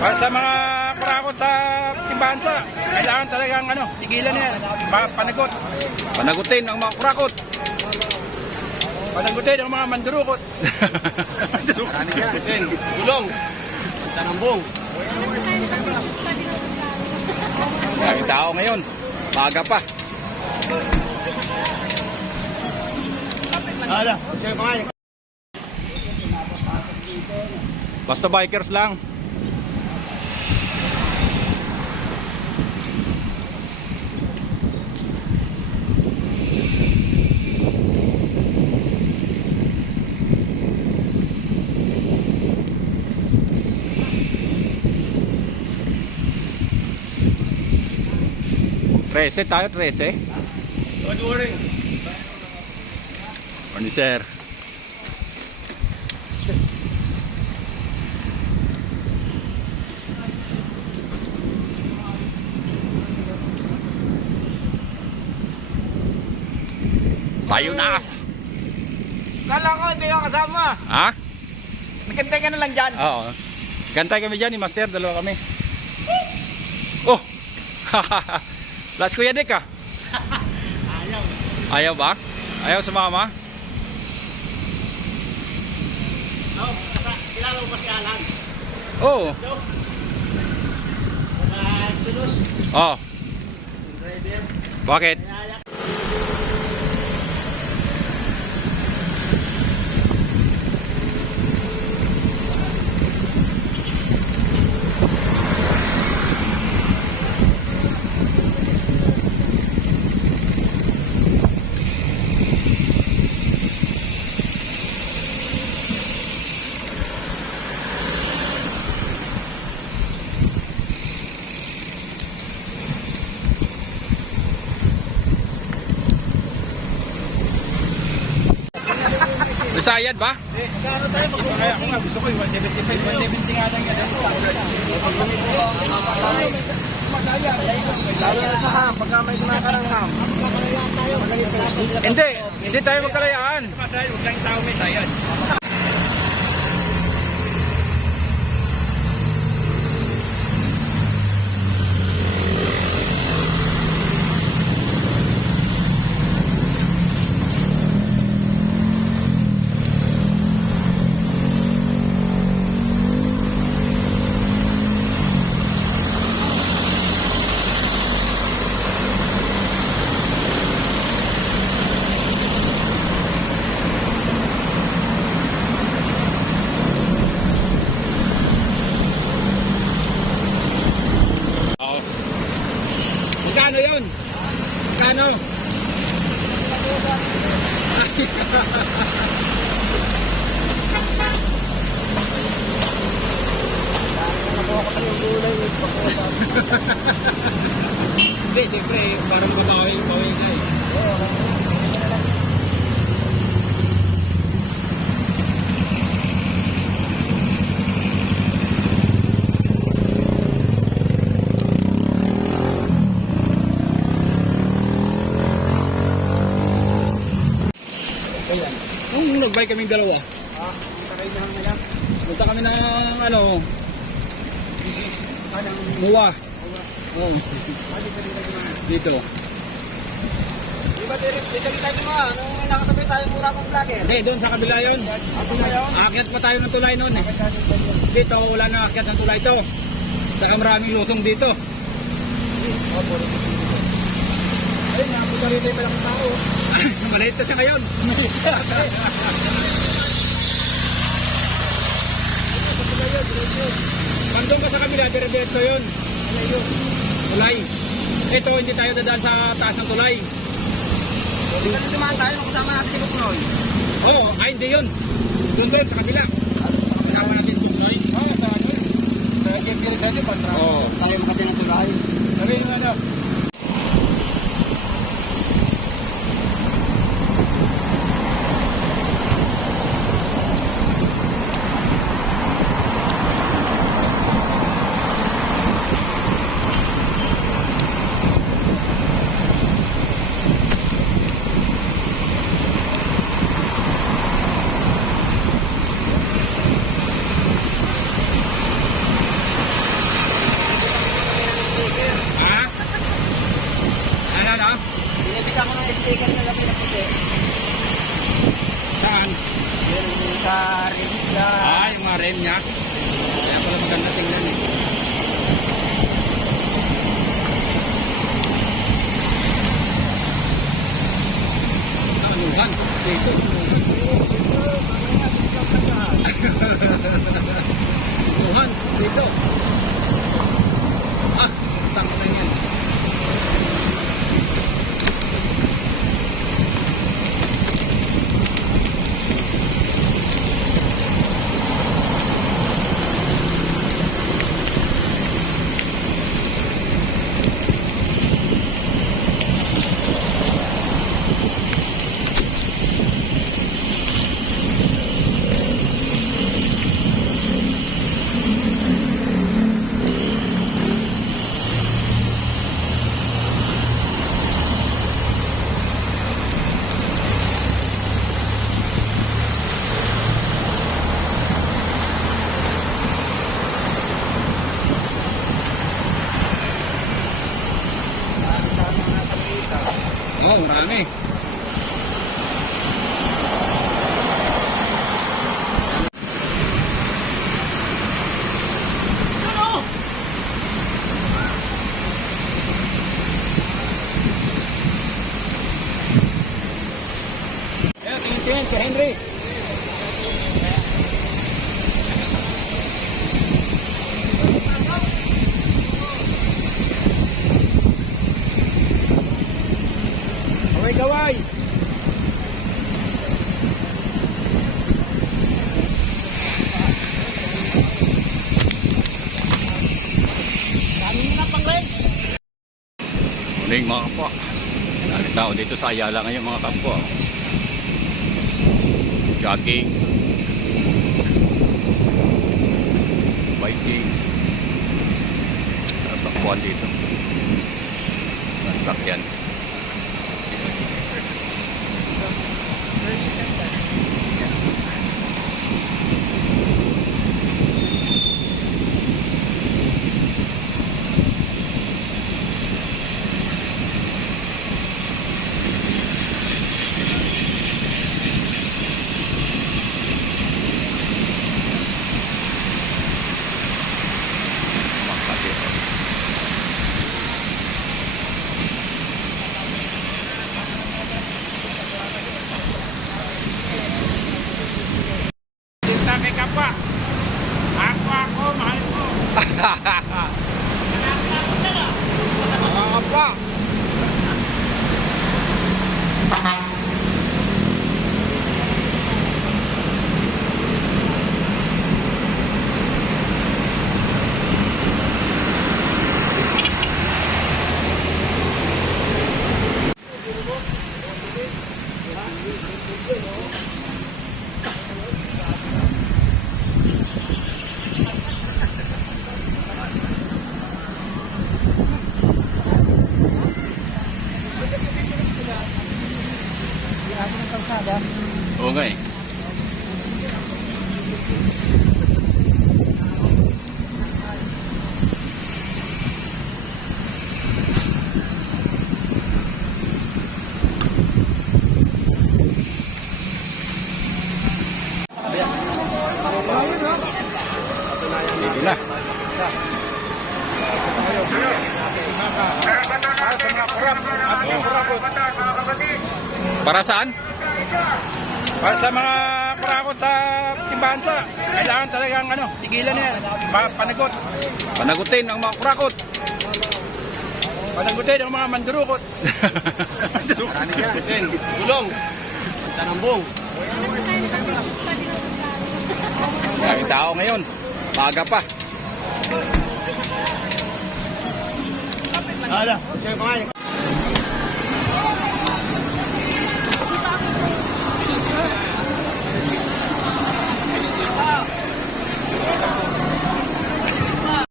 Para sa mga kurakot sa timbansa, kailangan talagang tigilan niya. Panagot. Panagutin ang mga kurakot. Panagutin ang mga mandurukot. Gulong. Tanambong. Maraming tao ngayon. Maaga pa. Basta bikers lang. Trese tayo, 13. Good morning. Morning, sir. Tayo na. Kala ko hindi ka kasama. Ha? Nagkantay ka na lang dyan. Oo. Gantay kami dyan ni Master, dalawa kami. Oh! Last Kuya Dick ah. Ayaw. Ayaw ba? Ayaw sumama? Oo, kilala mo ba si Alan? Oo. Sunus. Oh. Driver. Bakit? Bisayad ba? Magkano tayo mag-uwi? Kaya ako nga gusto ko 175, 170 nga lang yan. Lalo na sa ham, pagka may gumaka ng ham. Hindi tayo magkalayaan. Huwag lang tao may sayad. Magkano yun? Magkano? Hindi, siyempre, parang babawi ka eh. Nung nag-bike kaming dalawa, punta kami ng Muwa. Oh. Dito. Di ba dito tayo mga, nung nakasabay tayo mura kong vlogger? Hindi, doon sa kabila yun. Ako na yun? Aakyat pa tayo ng tulay noon eh. Dito, wala na aakyat ng tulay to. Saka maraming lusong dito. Ayun, napunta rin tayo palang tao. Maliit kasi ngayon. Pandong ka sa kabila, dire-diretso yun. Tulay. Ito, hindi tayo dadaan sa taas ng tulay. Hindi na dumaan tayo, kasama natin si Buknoy. Oo, ay hindi yun. Doon sa kabila. Kasama natin si Buknoy. Oo, sa ano yun? Sa Kikiri sa atin, Oo. tayo makati ng tulay. Sabihin mo ano? Maganda tingnan eh. Anuhan, dito. Anuhan, dito. Ah, tama na yan. Oo, marami. Ayan, tingin si Henry. Gaway! Dami mo na pang lens. Muling mga kapwa. Daming tao dito sa Ayala ngayon mga kapwa. Jogging. Biking. Takbuhan dito. Sasakyan. Kay kapwa. Ako, mahal ko. Kapwa. Oo nga eh. Dito na. Para sa mga kurap at mga kurapot. Para saan? Para sa mga kurakot sa timbansa, kailangan talagang tigilan niya. Panagot. Panagutin ang mga kurakot. Panagutin ang mga mandurukot. Panagutin. Gulong. Tanambong. Maraming tao ngayon. Maaga pa. Ala, siya